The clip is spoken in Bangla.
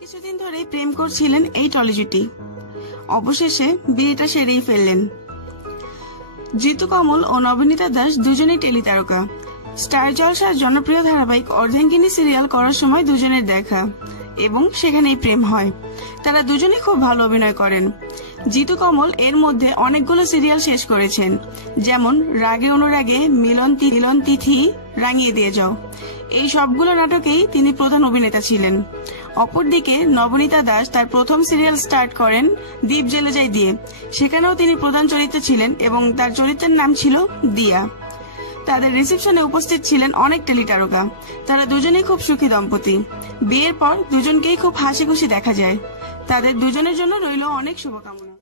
কিছুদিন ধরেই প্রেম করছিলেন এই টলিজুটি। অবশেষে বিয়েটা সেরেই ফেললেন। জিতু কমল ও নবনীতা দাস দুজনেই টেলিতারকা। স্টার জলসার জনপ্রিয় ধারাবাহিক অর্ধাঙ্গিনী সিরিয়াল করার সময় দুজনের দেখা এবং সেখানেই প্রেম হয়। তারা দুজনেই খুব ভালো অভিনয় করেন। জিতু কমল এর মধ্যে অনেকগুলো সিরিয়াল শেষ করেছেন, যেমন রাগে অনুরাগে, মিলন তিথি, রাঙিয়ে দিয়ে যাও। এই সবগুলো নাটকেই তিনি প্রধান অভিনেতা ছিলেন। অপরদিকে নবনীতা দাস তার প্রথম সিরিয়াল স্টার্ট করেন দ্বীপ জেলে যায় দিয়ে। সেখানেও তিনি প্রধান চরিত্রে ছিলেন এবং তার চরিত্রের নাম ছিল দিয়া। তাদের রিসেপশনে উপস্থিত ছিলেন অনেক টেলিতারকা। তারা দুজনেই খুব সুখী দম্পতি। বিয়ের পর দুজনকেই খুব হাসি খুশি দেখা যায়। তাদের দুজনের জন্য রইল অনেক শুভকামনা।